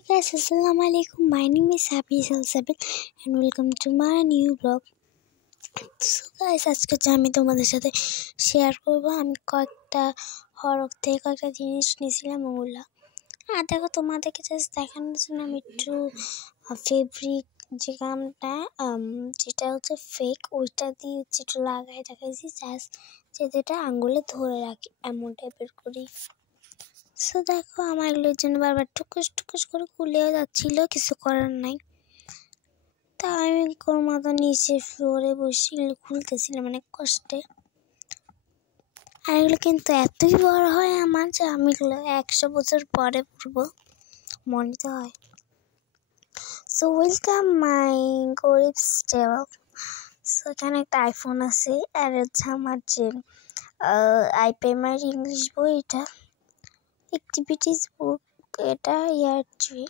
Hi guys, Assalamu alaikum. My name is Happy Salsabil and welcome to my new vlog. So guys, আজকে আমি তোমাদের সাথে share করব আমি কয়েকটা হরফ থেকে কয়েকটা জিনিস নিয়েছিলাম ওগুলা। আর দেখো তোমাদেরকে জাস্ট দেখানোর জন্য আমি একটু ফেব্রিক যে গামটা যেটা হচ্ছে ফেক ওইটা দিয়ে একটু লাগাই দেখাইছি জাস্ট যেটা আঙ্গুলে ধরে রাখি এমন টাইপের করি। সো দেখো আমার এগুলোর জন্য বারবার টুকুস করে খুলেও যাচ্ছিল, কিছু করার নাই। তা আমি কোনো মতো নিচে ফ্লোরে বসে খুলতেছিলাম অনেক কষ্টে। আর এগুলো কিন্তু এতই বড় হয় আমার যে আমি এগুলো 100 বছর পরে পড়বো মনে তো হয়। সো ওয়েলকাম মাই গরিবস টেবল। সো এখানে একটা আইফোন আছে আর হচ্ছে আমার যে আইপ্যামার ইংলিশ বই, এটা অ্যাক্টিভিটিস বুক, এটা ইয়ারট্রি।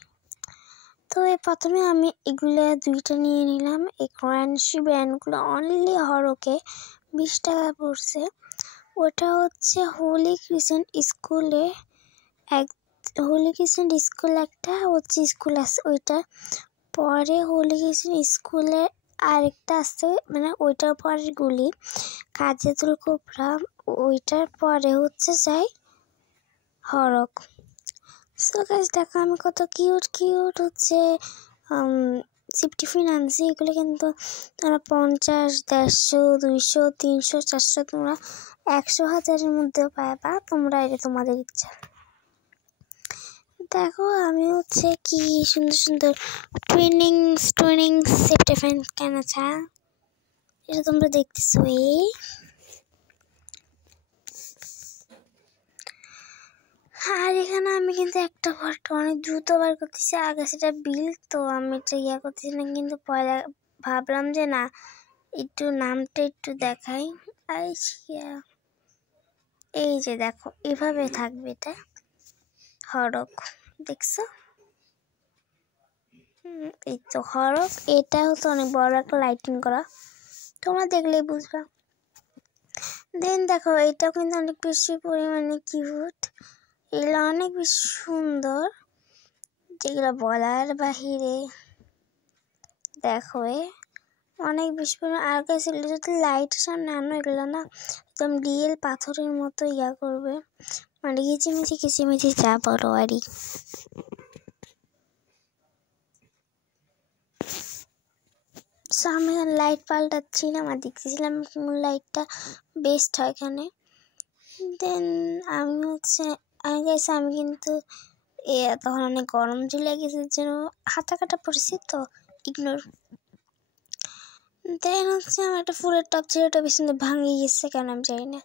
তো প্রথমে আমি এগুলো দুইটা নিয়ে নিলাম। এই ক্রাঞ্চি ব্র্যান্ডগুলো অনলি হরকে 20 টাকা পড়ছে। ওটা হচ্ছে হোলি ক্রিসেন্ট স্কুলে একটা হচ্ছে স্কুল আছে, ওইটা পরে হোলি ক্রিসেন্ট স্কুলে আরেকটা আছে, মানে ওইটার পরের গুলি কাজেতুল কোবরা, ওইটার পরে হচ্ছে যাই হরক। সো গাইস দেখো আমি কত কিউট হচ্ছে সিপটিফিন আনছি। এগুলো কিন্তু তোমরা 50, 150, 200, 300, 400 তোমরা 100, 1000-এর মধ্যেও পাবা, তোমরা এটা তোমাদের ইচ্ছা। দেখো আমি হচ্ছে কি সুন্দর সুন্দর টুইনিংস সিপটিফিন কেনাছা, এটা তোমরা দেখতেছো। আর এখানে আমি কিন্তু একটা ফটো অনেক দ্রুত বার করতেছি, আগে সেটা বিল, তো আমি এটা করতেছি না, কিন্তু পরে ভাবলাম যে না একটু নামটা একটু দেখাই। এই যে দেখো এভাবে থাকবে, এটা হরক, দেখছো? এই তো হরক, এটাও তো অনেক বড় একটা লাইটিং করা, তোমরা দেখলেই বুঝবা। দেন দেখো এটাও কিন্তু অনেক বেশি পরিমাণে কিউট, এগুলো অনেক বেশি সুন্দর, যেগুলো বলার বাহিরে। দেখো অনেক বেশি পরিমাণে। আর কাছে যদি লাইটের সামনে আনো এগুলো না একদম রিয়েল পাথরের মতো করবে, মানে কিচিমিচি যা বলো আরই। সো আমি লাইট পাল্টাচ্ছিলাম আর দেখতেছিলাম কোন লাইটটা বেস্ট হয় এখানে। দেন আমি কিন্তু তখন অনেক গরম ঝুলে গেছে, জন্য হাতা কাটা পড়েছি, তো ইগনোর। দেন হচ্ছে আমার একটা ফুলের টপ ছিল, ওটা পিছনে ভাঙে গেছে কেন আমি জানি না।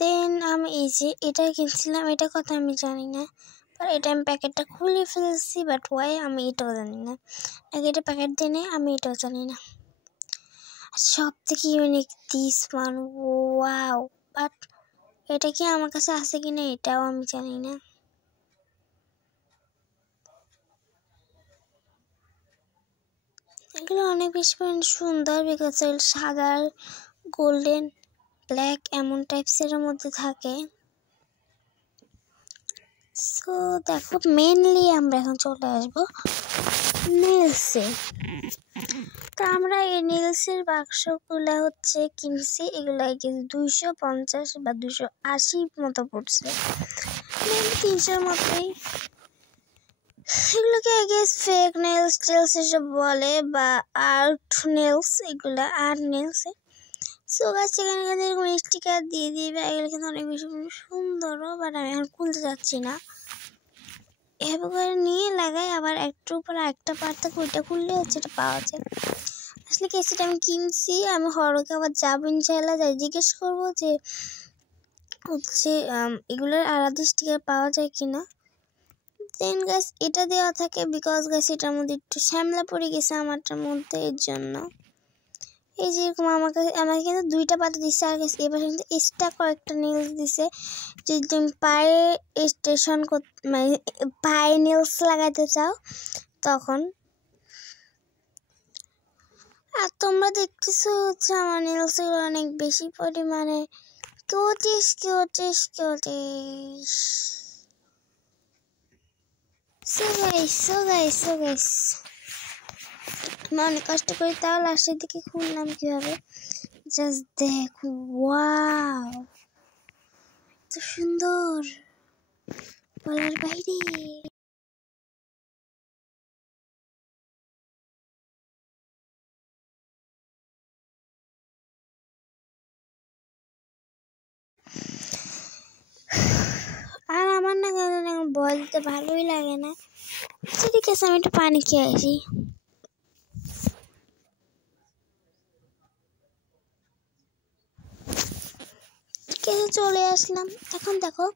দেন আমি এই যে এটা কিনছিলাম, এটা কথা আমি জানি না, বাট এটা আমি প্যাকেটটা খুলে ফেলছি, বাট ওয়াই আমি এটাও জানি না, নাকি এটা প্যাকেট দেনে আমি এটাও জানি না। সব থেকে unique this one, wow, but এটা কি আমার কাছে আছে কিনা এটাও আমি জানি না। এগুলো অনেক বেশি সুন্দর, বিকজ সাদা, গোল্ডেন, ব্ল্যাক এমন টাইপসের মধ্যে থাকে। সো দেখো মেনলি আমরা এখন চলে আসবো নেলসে। তো আমরা এই নেলসের বাক্সগুলো হচ্ছে কিনছি, এগুলো 250 বা 280 মতো পড়ছে, 300-র মতোই। এগুলোকে ফেক নেলস টেলস এসব বলে, বা আর্ট নেলস, এগুলো আর্ট নেলস। সো গাছ সেখানে এরকম স্টিকার দিয়ে দিবে, এগুলো কিন্তু অনেক বেশি সুন্দরও, বাট আমি এখন খুলতে যাচ্ছি না। এভাবে করে নিয়ে লাগাই, আবার একটার উপর একটা পার্ট থাকে, ওইটা খুললে হচ্ছে এটা পাওয়া যায়। আসলে কি সেটা আমি কিনছি, আমি হরকে আবার যাবো ইনশাআল্লাহ, যাই জিজ্ঞেস করবো যে হচ্ছে এগুলোর আলাদা স্টিকার পাওয়া যায় কিনা। দেন গাছ এটা দেওয়া থাকে, বিকজ গাছ এটার মধ্যে একটু শ্যামলা পড়ে গেছে আমারটার মধ্যে, এর জন্য। এই যে এরকম আমাকে কিন্তু 2টা পাতা দিচ্ছে, আর গাছ এবার কিন্তু এক্সট্রা কয়েকটা নেলস দিছে, যদি তুমি পায়ে মানে পায়ে নেলস লাগাতে চাও তখন। আর তোমরা দেখতেছো হচ্ছে আমার নেলসগুলো অনেক বেশি পরিমাণে কিউটিস। সো গাইস আমি অনেক কষ্ট করি, তাও লাস্টের দিকে খুললাম কিভাবে। জাস্ট দেখো, ওয়াও, এত সুন্দর, বলার বাইরে। আর আমার না কেন বলতে ভালোই লাগে না। ঠিক আছে, আমি একটু পানি খেয়ে আসি। চলে আসলাম। এখন দেখো,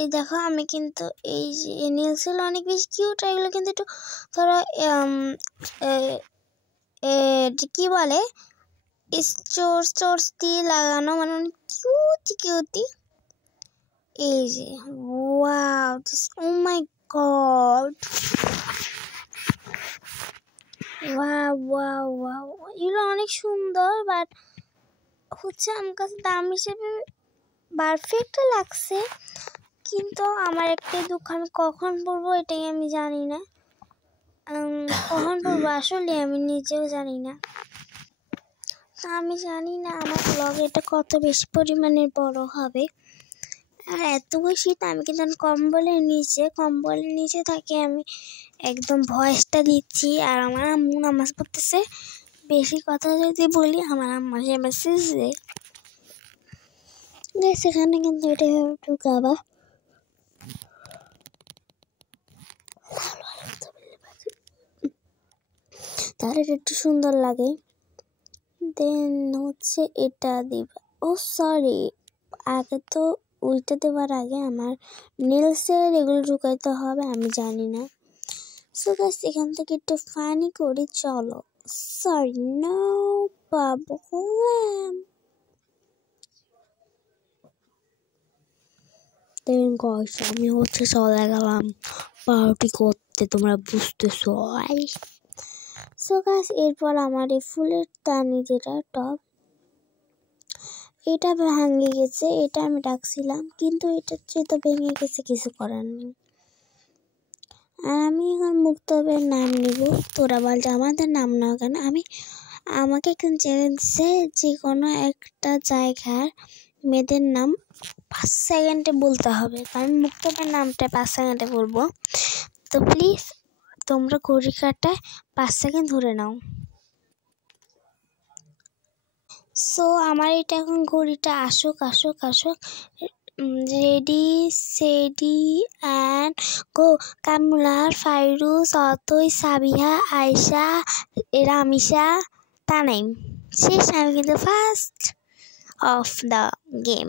এই দেখো আমি কিন্তু এই যে নেলসগুলো অনেক বেশি কিউট, এগুলো কিন্তু একটু ধরো কি বলে স্টোর্স দিয়ে লাগানো, মানে অনেক কিউটি। এই যে ওয়াও, ও মাই গড, ওয়াও ওয়াও ওয়াও, এগুলো অনেক সুন্দর। বাট হচ্ছে আমার কাছে দাম হিসেবে পারফেক্ট লাগছে, কিন্তু আমার একটাই দুঃখ, আমি কখন পরবো এটাই আমি জানি না। কখন পরবো আসলে আমি নিজেও জানি না। আমি জানি না আমার ব্লগ এটা কত বেশি পরিমাণে বড় হবে। আর এত বেশি তো আমি কিন্তু কম্বলের নিচে থাকি, আমি একদম ভয়েসটা দিচ্ছি। আর আমার আম্মু নামাজ পড়তেছে। বেশি কথা যদি বলি আমার আম্মা সে মেসেজ দেয়। সেখানে কিন্তু এটা ঢুকাবা, তাহলে একটু সুন্দর লাগে। দেন হচ্ছে এটা দিবা। ও সরি, আগে তো ওইটা দেওয়ার আগে আমার নেলসের এগুলো ঢুকাইতে হবে, আমি জানি না। সো গাইস, এখান থেকে একটু ফানি করি, চলো। Sorry, no problem. Then guys, আমি হচ্ছে চলে গেলাম পার্টি করতে, তোমরা বুঝতেছো। সো গাইস, এরপর আমার এই ফুলের দানি যেটা টপ, এটা ভেঙে গেছে, এটা আমি রাখছিলাম, কিন্তু এটা যেহেতু ভেঙে গেছে কিছু করার নেই। আর আমি এখন মুক্তবের নাম নিব। তোরা বল যে আমাদের নাম নাও কেন। আমাকে এখন জেনে দিচ্ছে যে কোনো একটা জায়গার মেয়েদের নাম 5 সেকেন্ডে বলতে হবে। তো আমি মুক্তবের নামটা 5 সেকেন্ডে বলবো। তো প্লিজ তোমরা ঘড়ি কাটায় 5 সেকেন্ড ধরে নাও। সো আমার এটা এখন ঘড়িটা আসুক। Ready steady and go. কামলার, ফাইরুজ, অতই, সাবিহা, আয়শা, রামিশা, তানাইম। শেষ, আমি কিন্তু ফার্স্ট অফ দ্য গেম।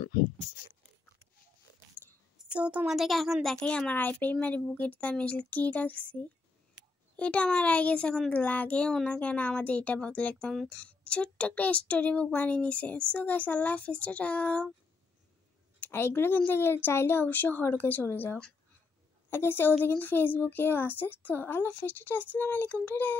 তো তোমাদেরকে এখন দেখাই আমার আই প্রাইমারি বুকেরটা আমি আসলে কী রাখছি। এটা আমার আই গেছে এখন লাগেও না, কেন আমাদের এটা বদলে একদম ছোট্ট একটা স্টোরি বুক বানিয়ে নিছে। সো গাইস, আল্লাহ হাফিজ, টাটা। আর এগুলো কিন্তু চাইলে অবশ্যই হরকে চলে যাও। আগে ওদের কিন্তু ফেসবুকেও আছে। তো আল্লাহ হাফিজ, টাটা, আসসালামু আলাইকুম, টাটা।